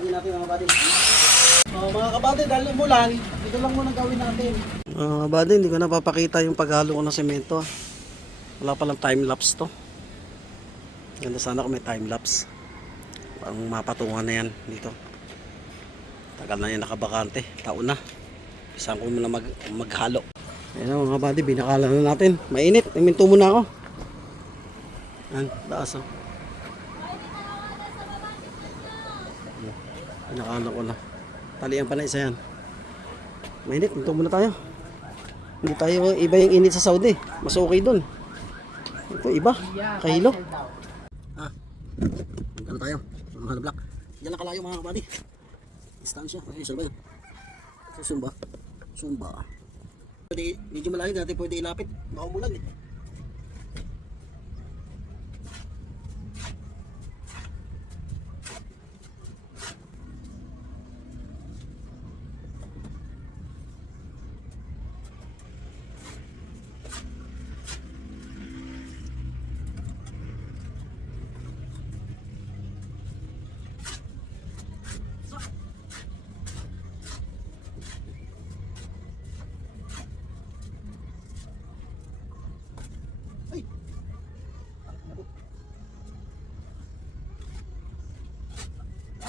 Tingin natin mga kabady. Oh, mga kabady, dahil umulan, ito lang muna gawin natin. Mga kabady, hindi ko napapakita yung paghalo ko ng semento. Wala palang time lapse to. Ganda sana kung may time lapse. Ang mapatungan na yan dito. Tagal na yan nakabakante. Taon na. Isang ko muna mag, maghalo. Ayan mga kabady, binakala na natin. Mainit. Iminto muna ako. Yan, taas oh. Pinakala ko na. Talian pa na isa yan. Mainit, ito muna tayo. Hindi tayo iba yung init sa Saudi. Mas okay dun. Ito iba. Kahilo. Ah. Ano tayo? Mga block. Diyan lang kalayo mga kabady. Distansya. Ay, saan ba yun? Ito, Sumba. Sumba. Pwede, medyo malayo natin pwede ilapit. Baka umulan eh.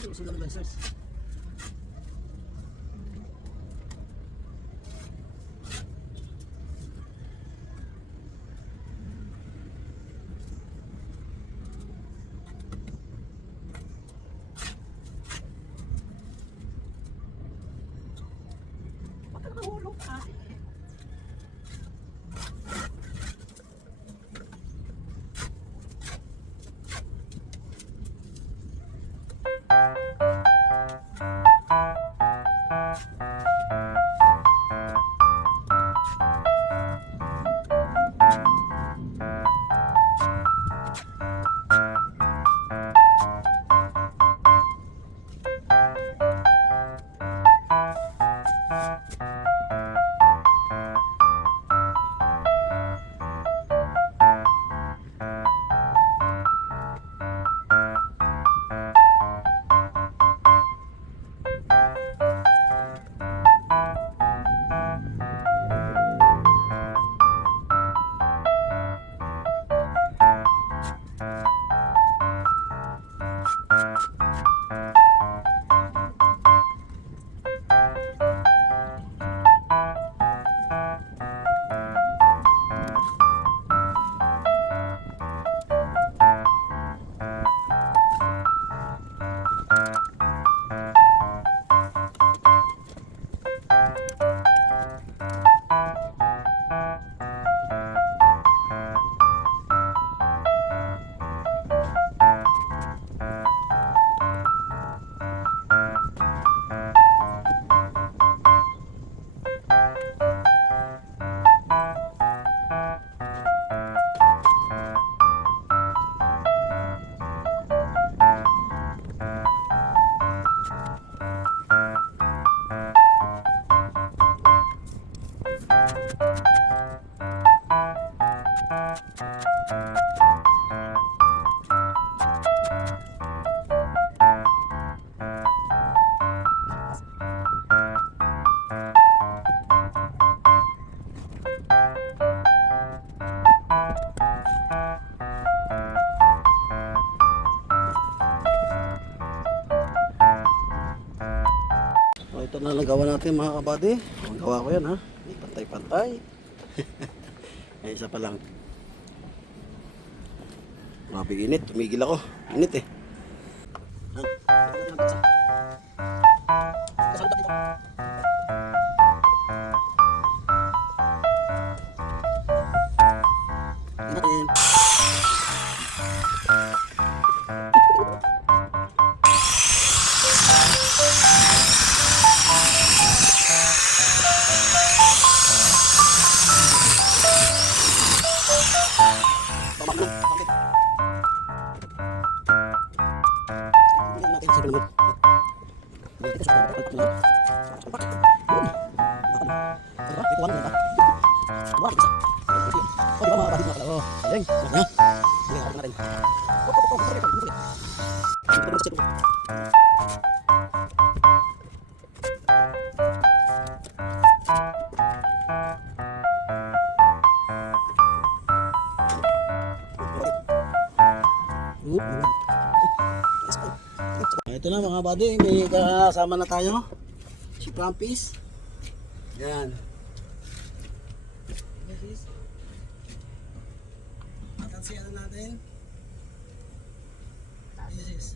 Ay, gusto lang ng sirs. Natin mga kabady. Ang gawa ko yan ha. Pantay-pantay. Ay, isa pa lang. Grabe init. Tumigil ako. Init eh. May kasama na tayo. Si Prampis. Yan. At ang siya natin. This is.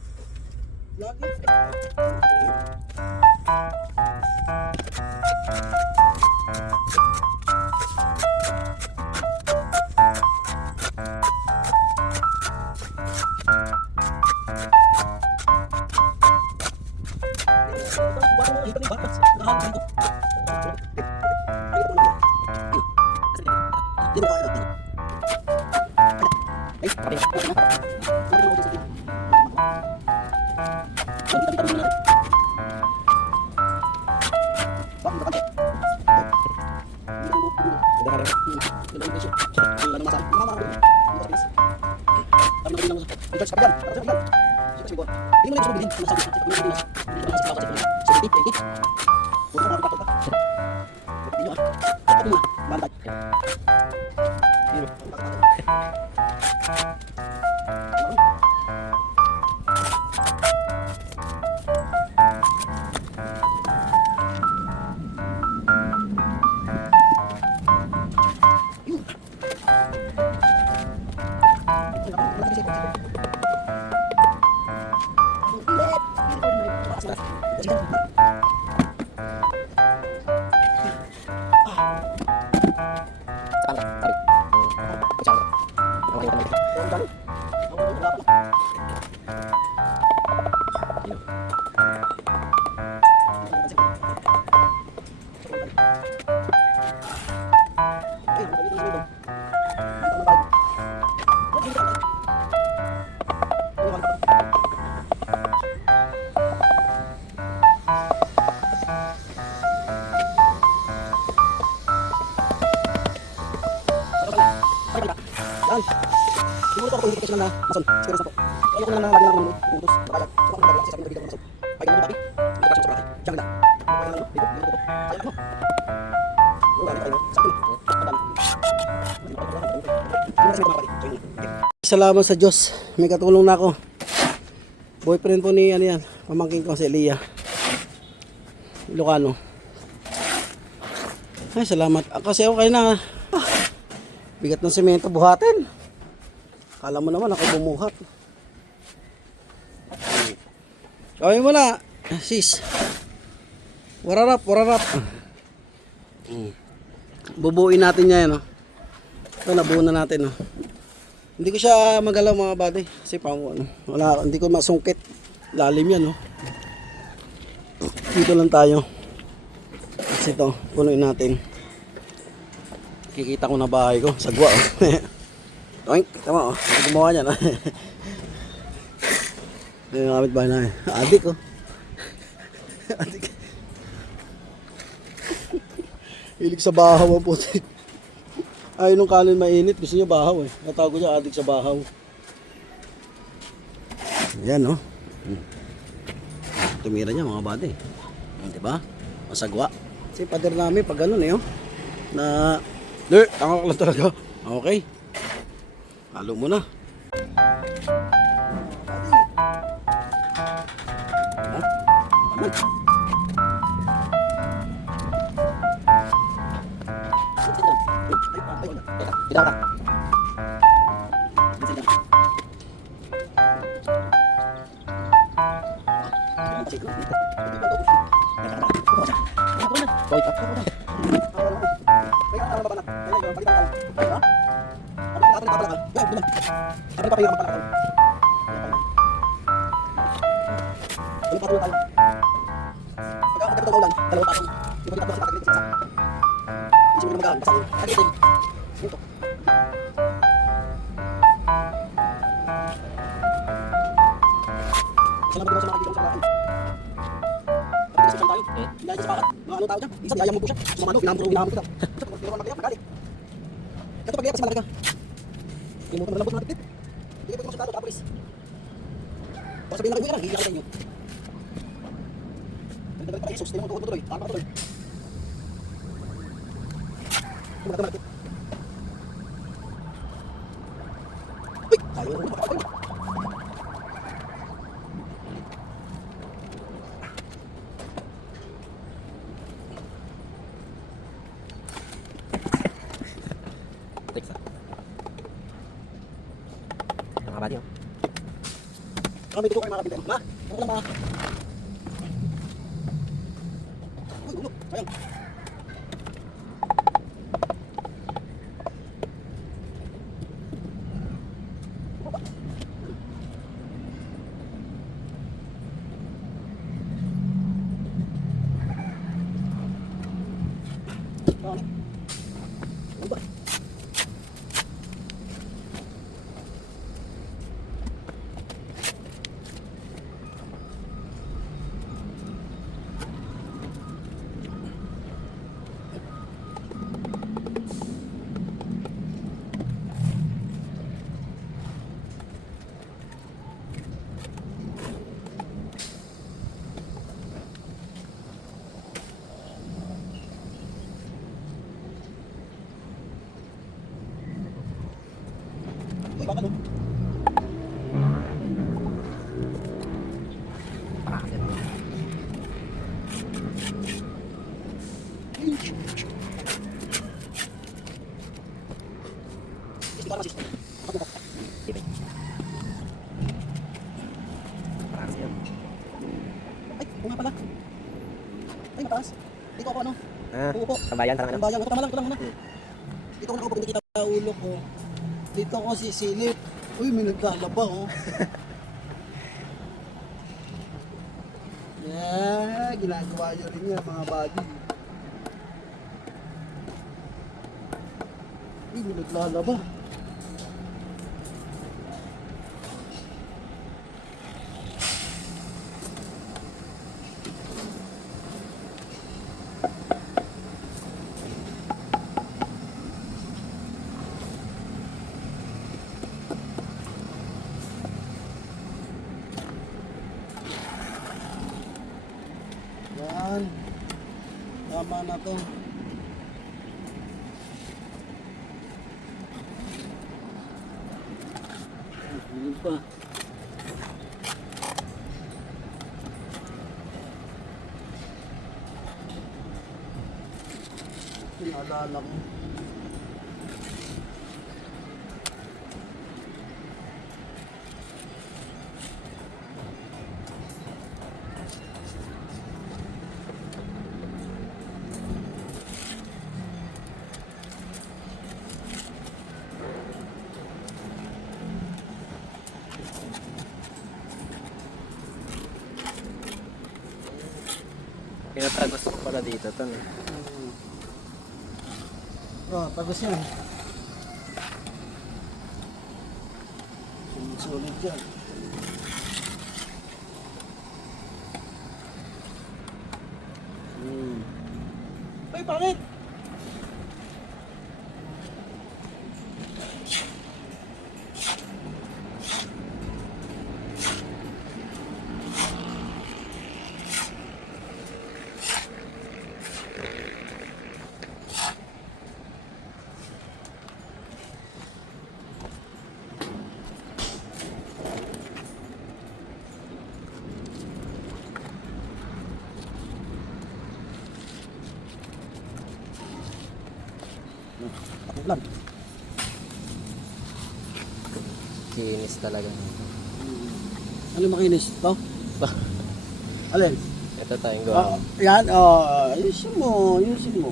Vlogging. You. Ini mulai Thank you. Madami. Salamat sa Diyos. May katulong na ako. Boyfriend po ni ano yan. Pamangkin ko si Elia. Ilocano. Ay, salamat. Ah, Kasi okay na. Ah, bigat ng semento buhatin. Kala mo naman ako bumuhat. Kawin mo na, sis. Wararap, wararap. Mm. Bubuin natin niya yan, oh. Ito, nabuo na natin, oh. Hindi ko siya magalaw mga buddy. Kasi pa ano, wala, hindi ko masungkit. Lalim yan, oh. Dito lang tayo. Kasi ito, punuin natin. Kikita ko na bahay ko. Sagwa, oh. Oink, tama, oh. Gumawa niyan, oh. Ito yung kapit bahay namin. Adik, oh. Adik. Hilig sa bahaw ang puti. Ay, nung kanin mainit, gusto niya bahaw eh. Natawag ko niya adik sa bahaw. Yan, no? Hmm. Tumira niya mga bade. Di ba? Masagwa. Kasi pader namin pag ganun eh, oh. Na, Ler, tanga lang talaga. Okay. Halo mo na. Ha? Aman. Tidak ka. Hoy, anak. Ay, ay, balik tayo. Sumano, ginamuro ko daw. Hindi naman magayak, magaling. Ito pag kasi malaki ka. Kalimutan mo na lambot mga tipid. Hindi ka pwede masyadado, kapolis. Baka sabihin na kayo, hindi ako sa inyo. Dagdagan pa Jesus, hindi mo tutuloy, para makatuloy. Tumulak na malapit. mga Ay, mataas. Dito ako ano? Ah, Uupo. kabayan parang Ang ano. bayan. Ito tama lang, ito lang Dito ako sisilip. Uy, may naglalaba oh. yeah, ginagawa nyo rin yan mga buddy. Uy, may naglalaba. Yan. Tama na to. Ano pa? Naalala ko. Pinatagos ko pala dito to. no? Oh, tapos yan. Sulit yan. Kainis talaga. Mm. Ano makinis? Ito? Alin? Ito tayong gawa. Ah, yan, oh, ayusin mo, ayusin mo.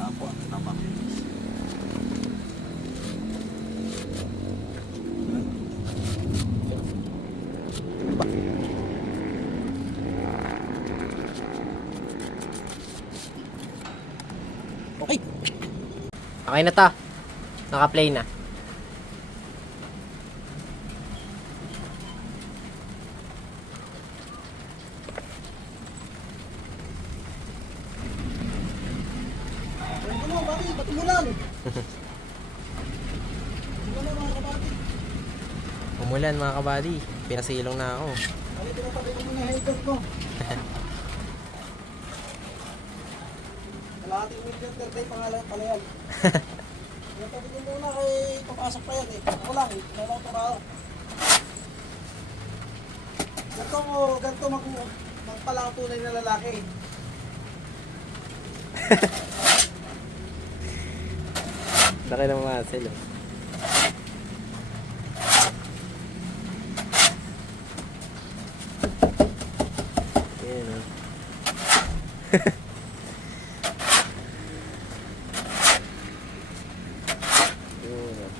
Apo, ang tabak. Okay. Okay na ta. Naka-play na. Umulan? Mga kabady. Pinasilong na ako. Kalahating millimeter tayo pangalan pala yan. Papasok pa yan eh. Ako lang, wala pa ako. Ganito mo, ganito mag magpala ang tunay na lalaki. Laki ng muscle. oh. Ayan, oh. Yun, oh.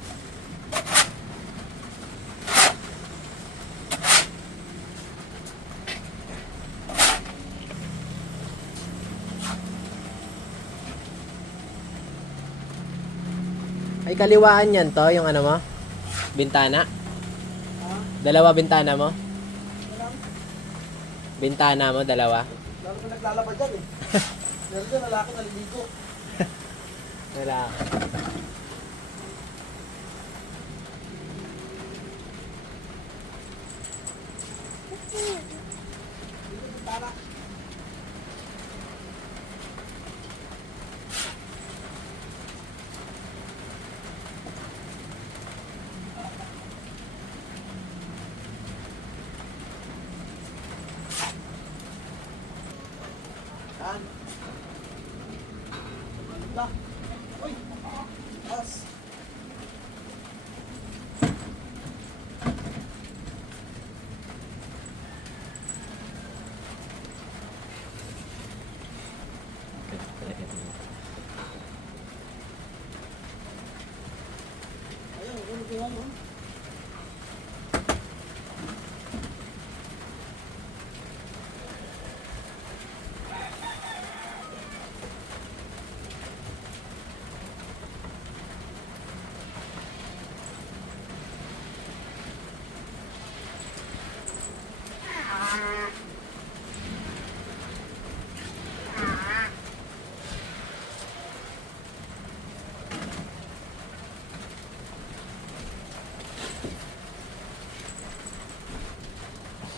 Ay, kaliwaan yan to, yung ano mo? Bintana? Ha? Dalawa bintana mo? Bintana mo, dalawa? Lalo na naglalaba dyan eh. Meron dyan lalaki naliligo. Wala.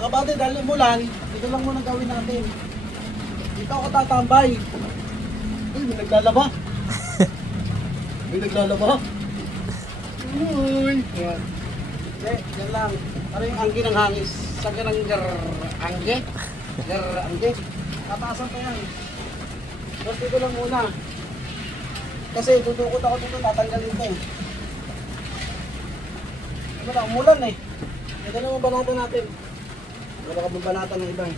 mga kabate, dahil umulan, ito lang muna gawin natin. Dito ako tatambay. Uy, may naglalaba. may naglalaba. Uy. Yan. Hindi, yan lang. Ano yung anggi ng hangis? Saan ka ng gar... angge? Gar... angge? Tataasan pa yan. Tapos dito lang muna. Kasi dudukot ako dito, tatanggalin ko eh. Ano na, umulan eh. Ito naman banata natin. Wala ka ng iba eh.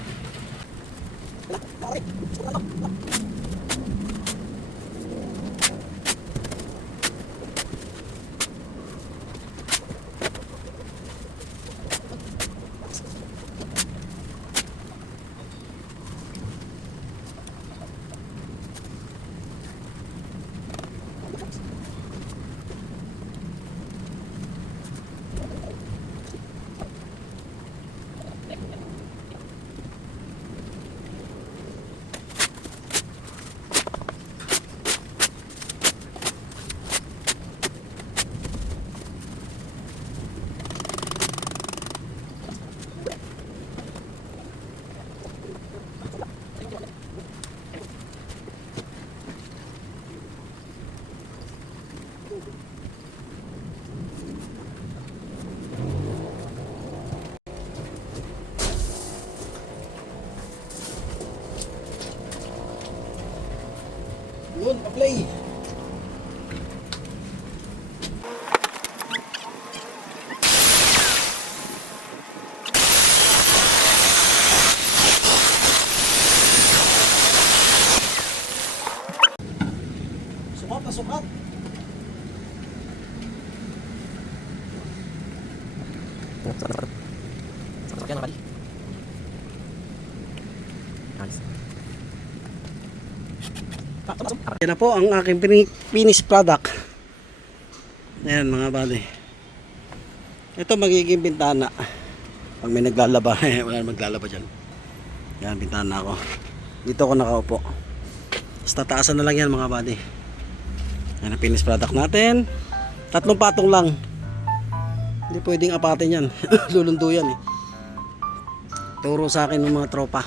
Yan na po ang aking finished product. Ayan mga bade. Ito magiging bintana. Pag may naglalaba, wala na maglalaba dyan. Yan, bintana ko. Dito ako nakaupo. Tapos tataasan na lang yan mga bade. Yan ang finished product natin. Tatlong patong lang. Hindi pwedeng apatin yan. Lulundo yan eh. Turo sa akin ng mga tropa.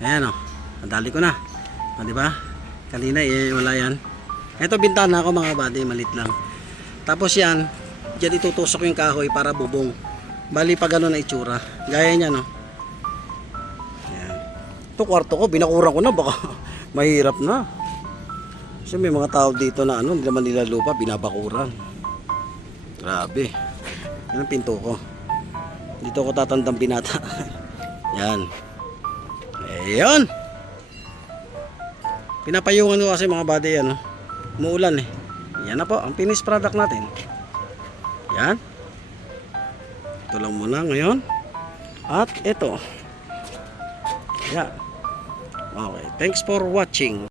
Ayan o. Oh. Nadali ko na. O, di ba? Kanina eh, wala yan. Ito bintana ko mga buddy, malit lang. Tapos yan, dyan itutusok yung kahoy para bubong. Bali pa ganun na itsura. Gaya niya, no? Yan. Ito kwarto ko, binakuran ko na, baka mahirap na. Kasi may mga tao dito na ano, hindi naman nila lupa, binabakuran. Grabe. Yan ang pinto ko. Dito ko tatandang binata. Yan. Ayun. Pinapayungan ko kasi mga body ano. Muulan eh. Yan na po ang finished product natin. Yan. Ito lang muna ngayon. At ito. Yan. Okay. Thanks for watching.